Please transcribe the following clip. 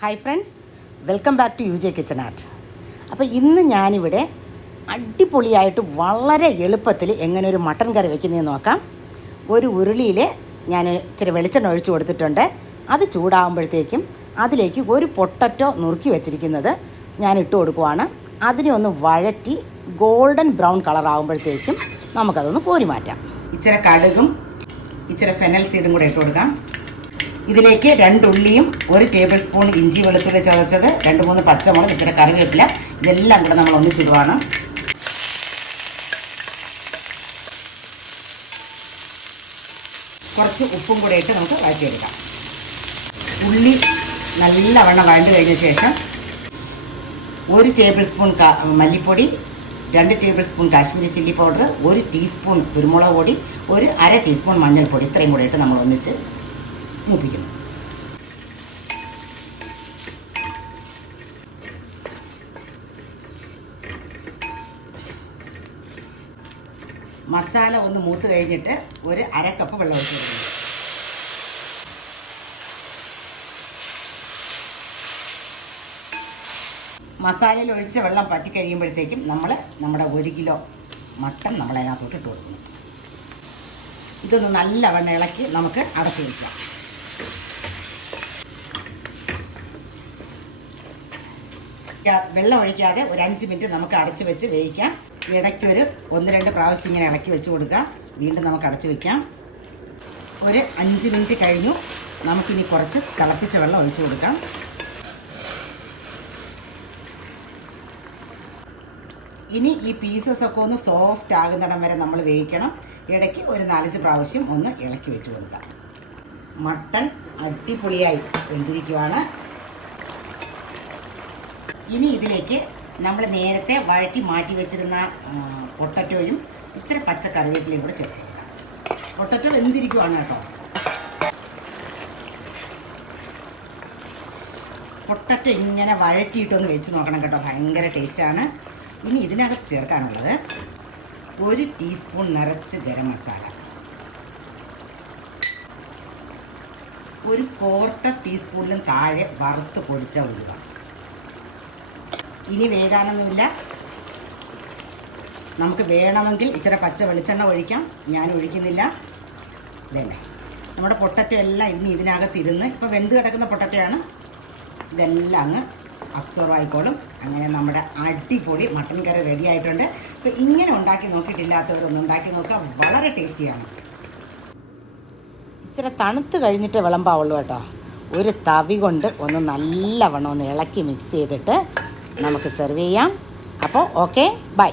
Hi friends, welcome back to UJ kitchen art. അപ്പോൾ ഇന്ന് ഞാനിവിടെ അടിപൊളിയായിട്ട് വളരെ എളുപ്പത്തിൽ എങ്ങനെ ഒരു മട്ടൻ കറി വെക്കുന്നതെന്ന് നോക്കാം. ഒരു ഉരുളിയിൽ ഞാൻ ഇച്ചിരി വെളിച്ചെണ്ണ ഒഴിച്ച് കൊടുത്തിട്ടുണ്ട്. അത് ചൂടാകുമ്പോഴത്തേക്കും അതിലേക്ക് ഒരു പൊട്ടറ്റോ നുറുക്കി വെച്ചിരിക്കുന്നത് ഞാൻ ഇട്ട് കൊടുക്കുവാണ്. അതിനെ ഒന്ന് വഴറ്റി ഗോൾഡൻ ബ്രൗൺ കളർ ആകുമ്പോഴത്തേക്കും നമുക്കതൊന്ന് കോരി മാറ്റാം. ഇച്ചിരി കടുകും ഇച്ചിരി ഫെനൽ സീഡും കൂടെ ഇട്ട് കൊടുക്കാം. ഇതിലേക്ക് 2 ഉള്ളിയും 1 ടേബിൾ സ്പൂൺ ഇഞ്ചി വെളുത്തുള്ളി ചതച്ചത്, 2-3 പച്ചമുളക്, ഇച്ചിരി കറിവേപ്പില, ഇതെല്ലാം കൂടെ നമ്മൾ ഒന്നിച്ചിടുവാണ്. കുറച്ച് ഉപ്പും കൂടെ ഇട്ട് നമുക്ക് വഴറ്റിയെടുക്കാം. ഉള്ളി നല്ലവണ്ണം വഴണ്ട് കഴിഞ്ഞ ശേഷം 1 ടേബിൾ സ്പൂൺ മല്ലിപ്പൊടി, 2 table spoon Kashmiri chilli powder, 1 teaspoon കുരുമുളക് പൊടി, 1/2 ടീസ്പൂൺ മഞ്ഞൾപ്പൊടി, ഇത്രയും കൂടെ ഇട്ട് നമ്മൾ ഒന്നിച്ച് മൂപ്പിക്കുന്നു. മസാല ഒന്ന് മൂത്ത് കഴിഞ്ഞിട്ട് 1/2 കപ്പ് വെള്ളം ഒഴിച്ച് കൊടുക്കുന്നു. മസാലയിൽ ഒഴിച്ച വെള്ളം പറ്റി കഴിയുമ്പോഴത്തേക്കും നമ്മൾ നമ്മുടെ 1 കിലോ മട്ടൻ നമ്മൾ അതിനകത്തോട്ട് ഇട്ട് കൊടുക്കുന്നു. ഇതൊന്ന് നല്ലവണ്ണം ഇളക്കി നമുക്ക് അടച്ചു വയ്ക്കാം. വെള്ളം ഒഴിക്കാതെ ഒരു 5 മിനിറ്റ് നമുക്ക് അടച്ചു വെച്ച് വേവിക്കാം. ഇടയ്ക്കൊരു 1-2 പ്രാവശ്യം ഇങ്ങനെ ഇളക്കി വെച്ച് കൊടുക്കാം. വീണ്ടും നമുക്ക് അടച്ചു വയ്ക്കാം. ഒരു 5 മിനിറ്റ് കഴിഞ്ഞു. നമുക്കിനി കുറച്ച് തിളപ്പിച്ച വെള്ളം ഒഴിച്ചു കൊടുക്കാം. ഇനി ഈ പീസസ് ഒക്കെ ഒന്ന് സോഫ്റ്റ് ആകുന്നിടം വരെ നമ്മൾ വേവിക്കണം. ഇടയ്ക്ക് ഒരു 4-5 പ്രാവശ്യം ഒന്ന് ഇളക്കി വെച്ച് കൊടുക്കാം. മട്ടൺ അടിപൊളിയായി വെന്തിരിക്കുവാണ്. ഇനി ഇതിലേക്ക് നമ്മൾ നേരത്തെ വഴറ്റി മാറ്റി വെച്ചിരുന്ന പൊട്ടറ്റോയും ഇച്ചിരി പച്ച കറിവേപ്പിലയും കൂടെ ചേർത്ത് കൊടുക്കാം. പൊട്ടറ്റോ വെന്തിരിക്കുവാണ് കേട്ടോ. പൊട്ടറ്റോ ഇങ്ങനെ വഴറ്റിയിട്ടൊന്ന് വെച്ച് നോക്കണം കേട്ടോ, ഭയങ്കര ടേസ്റ്റാണ്. ഇനി ഇതിനകത്ത് ചേർക്കാനുള്ളത് 1 ടീസ്പൂൺ നിറച്ച് ഗരം മസാല, 1/4 ടീസ്പൂണിലും താഴെ വറുത്ത് പൊടിച്ച ഉലുവ. ഇനി വേകാനൊന്നുമില്ല. നമുക്ക് വേണമെങ്കിൽ ഇച്ചിരി പച്ച വെളിച്ചെണ്ണ ഒഴിക്കാം. ഞാൻ ഒഴിക്കുന്നില്ല. വേണ്ടേ, നമ്മുടെ പൊട്ടറ്റോ എല്ലാം ഇനി ഇതിനകത്തിരുന്ന് ഇപ്പോൾ വെന്ത് കിടക്കുന്ന പൊട്ടറ്റോയാണ്. ഇതെല്ലാം അങ്ങ് അബ്സോർവ് ആയിക്കോളും. അങ്ങനെ നമ്മുടെ അടിപൊളി മട്ടൻ കറി റെഡി ആയിട്ടുണ്ട്. അപ്പോൾ ഇങ്ങനെ ഉണ്ടാക്കി നോക്കിയിട്ടില്ലാത്തവരൊന്നും ഉണ്ടാക്കി നോക്കുക, വളരെ ടേസ്റ്റിയാണ്. ഇച്ചിരി തണുത്ത് കഴിഞ്ഞിട്ട് വിളമ്പാവുള്ളൂ കേട്ടോ. ഒരു തവി കൊണ്ട് ഒന്ന് നല്ലവണ്ണം ഒന്ന് ഇളക്കി മിക്സ് ചെയ്തിട്ട് നമുക്ക് സെർവ് ചെയ്യാം. അപ്പോൾ ഓക്കെ, ബൈ.